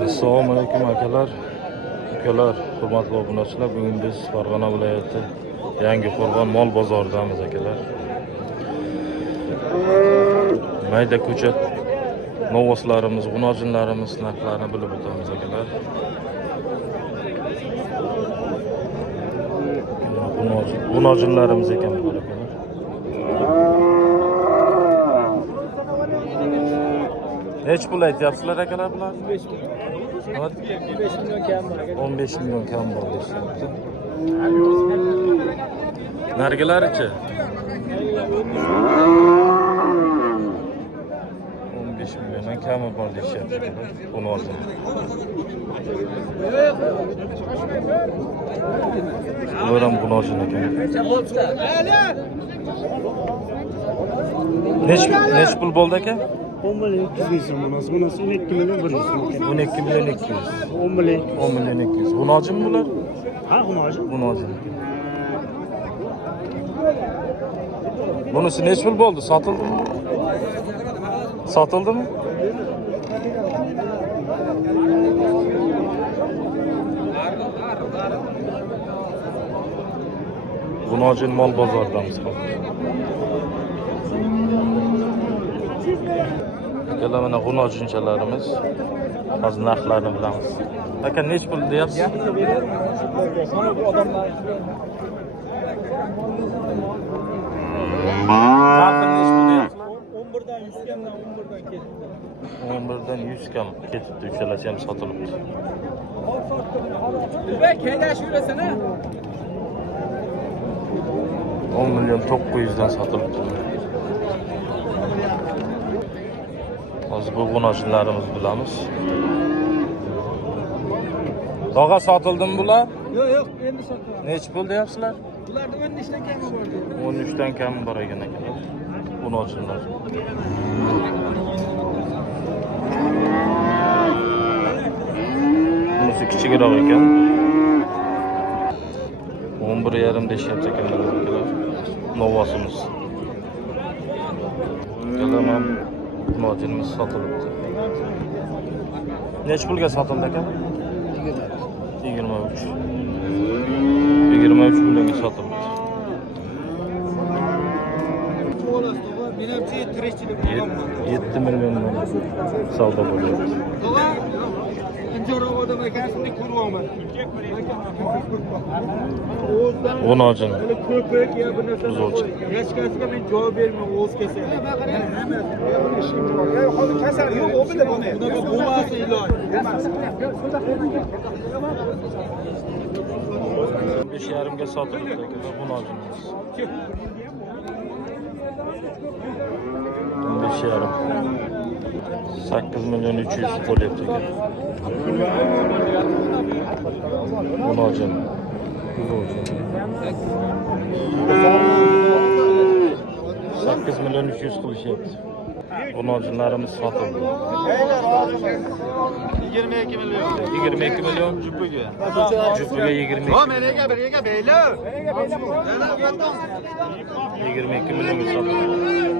Assalomu alaykum akalar, ukalar, hurmatli obunachilar. Bugun biz Farg'ona viloyati Yangiqo'rg'on mol bozoridamiz akalar. Mayda ko'chat novoslarimiz, g'unojinlarimiz narxlarini bilib o'tamiz akalar. G'unojinlarimiz ekan bular akalar. Neç pul aytyapsizlar akalar bular? 15 milyon. Evet. 15 milyon kam var. 15 milyon kam bor deyapti. Nargilarichi? 15 milyondan kami bor deyapti. Buni oldim. Bular ham gunojin ekan. Neç pul bo'ldi aka? 10 milyon 200 bin manası. Bunası 12 milyon veriyorsun. 12 milyon 200. 10 milyon. 10 milyon 200. Gunojin bular? Ha kumacı. Gunojin. Bunisi neç pul bo'ldi? Sotıldimi? Sotıldimi? Gunojin mol bozoridamiz. Yana mana g'unojinchalarimiz. Hozir narxlarini bilamiz. Aka nech pul deyapsiz? Narxi nech pul deyapsiz? 11'den 100 kamdan 11'den ketdi. 11'dan 100 kam ketibdi, uchalasi ham sotilibdi. Dilbek kaydash yurasana. 10 milyon 900 dan sotilibdi. Hozir bu g'unojinlarimiz bilamiz. Dog'a sotildimi bular? Yo'q, endi sotaman. Nech pul deyapsizlar? Bularda 13 dan kami bor deydi. 13 dan kami bor ekan akalar. G'unojinlar. Bunisi kichikroq ekan. 11,5 deyishyapti ekanlar akalar. Novosimiz. Kalamam g'unojinimiz sotilibdi. Nech pulga sotildi aka? 23. 23 millionga sotilibdi. 7 milliondan savdo bo'lyapti. G'unojin. Ko'pik ya bu narsa. Buzuvchi. Yashkasiga men javob bermayman, o'z kasal. Hozir kasal yo'q, u bilan buni. Bunaqa bo'lmasa iloji. 5,5 ga sotilibdi akalar g'unojinimiz. 5,5. 8 milyon 300 bo'lyapti ekan. G'unojin. 8 milyon 300 qilishyapti. G'unojinlarimiz sotildi. 22 milyon. 22 milyon Jupiga. Jupiga 22. Ha, menga biriga beyli. 22 millionga sotildi.